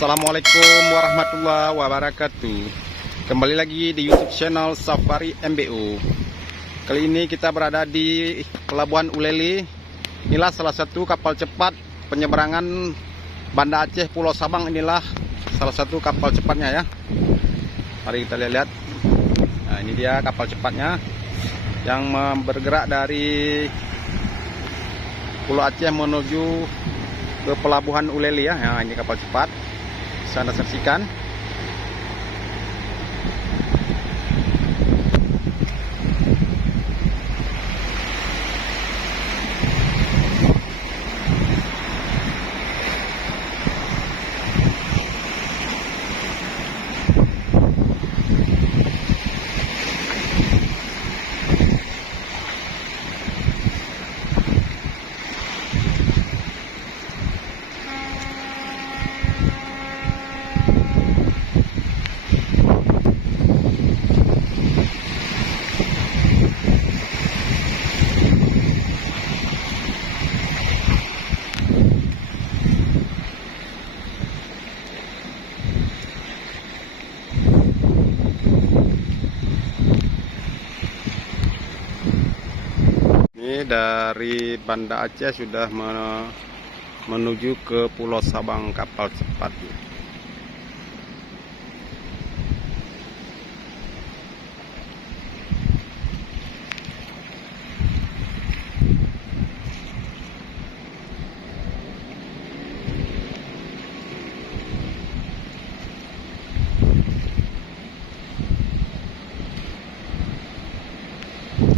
Assalamualaikum warahmatullahi wabarakatuh. Kembali lagi di YouTube channel Safari MBO. Kali ini kita berada di Pelabuhan Ulele. Inilah salah satu kapal cepat penyeberangan Banda Aceh Pulau Sabang. Inilah salah satu kapal cepatnya ya. Mari kita lihat. Nah, ini dia kapal cepatnya yang bergerak dari Pulau Aceh menuju ke Pelabuhan Ulele ya. Nah, ini kapal cepat. Bisa Anda saksikan. Ini dari Banda Aceh sudah menuju ke Pulau Sabang kapal cepat.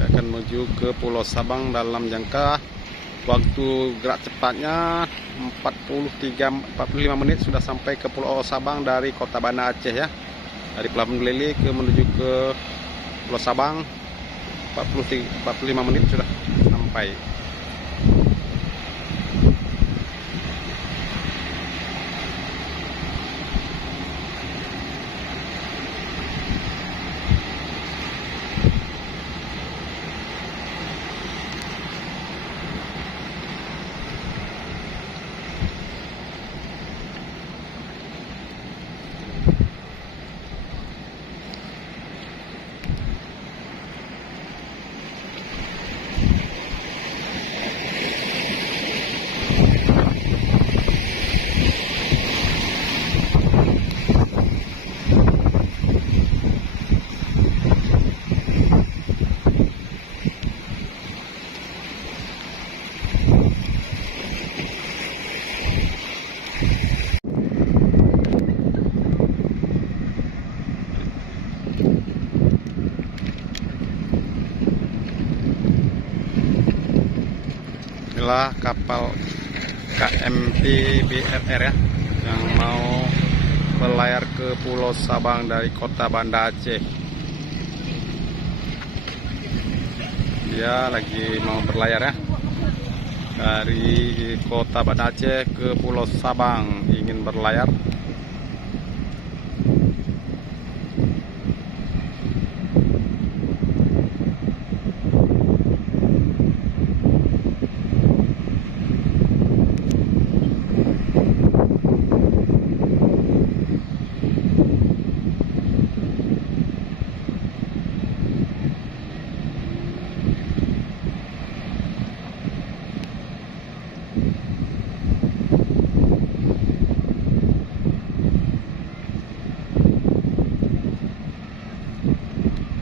Akan menuju ke Pulau Sabang dalam jangka waktu gerak cepatnya 45 menit sudah sampai ke Pulau Sabang dari kota Banda Aceh ya. Dari Pelabuhan Ulele menuju ke Pulau Sabang 45 menit sudah sampai. Inilah kapal KMP BRR ya, yang mau berlayar ke Pulau Sabang dari kota Banda Aceh. Dia lagi mau berlayar ya, dari kota Banda Aceh ke Pulau Sabang, ingin berlayar.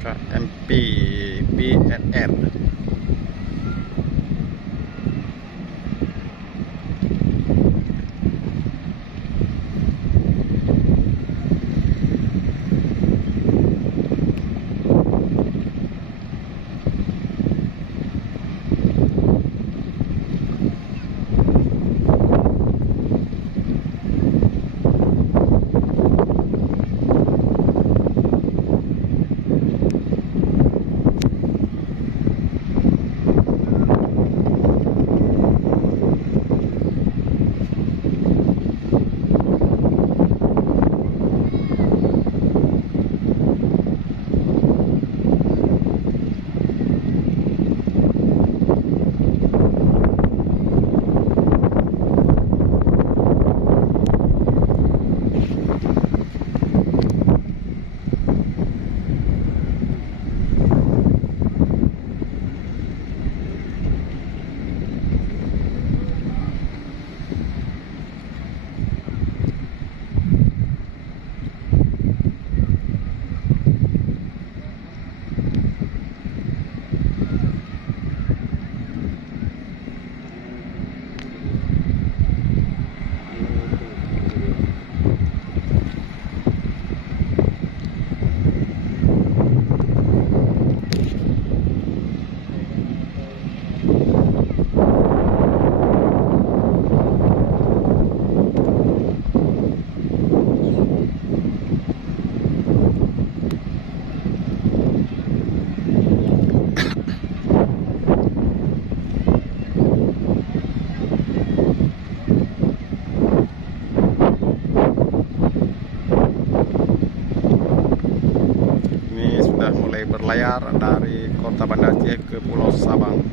KMP BRR. berlayar dari kota Banda Aceh ke Pulau Sabang.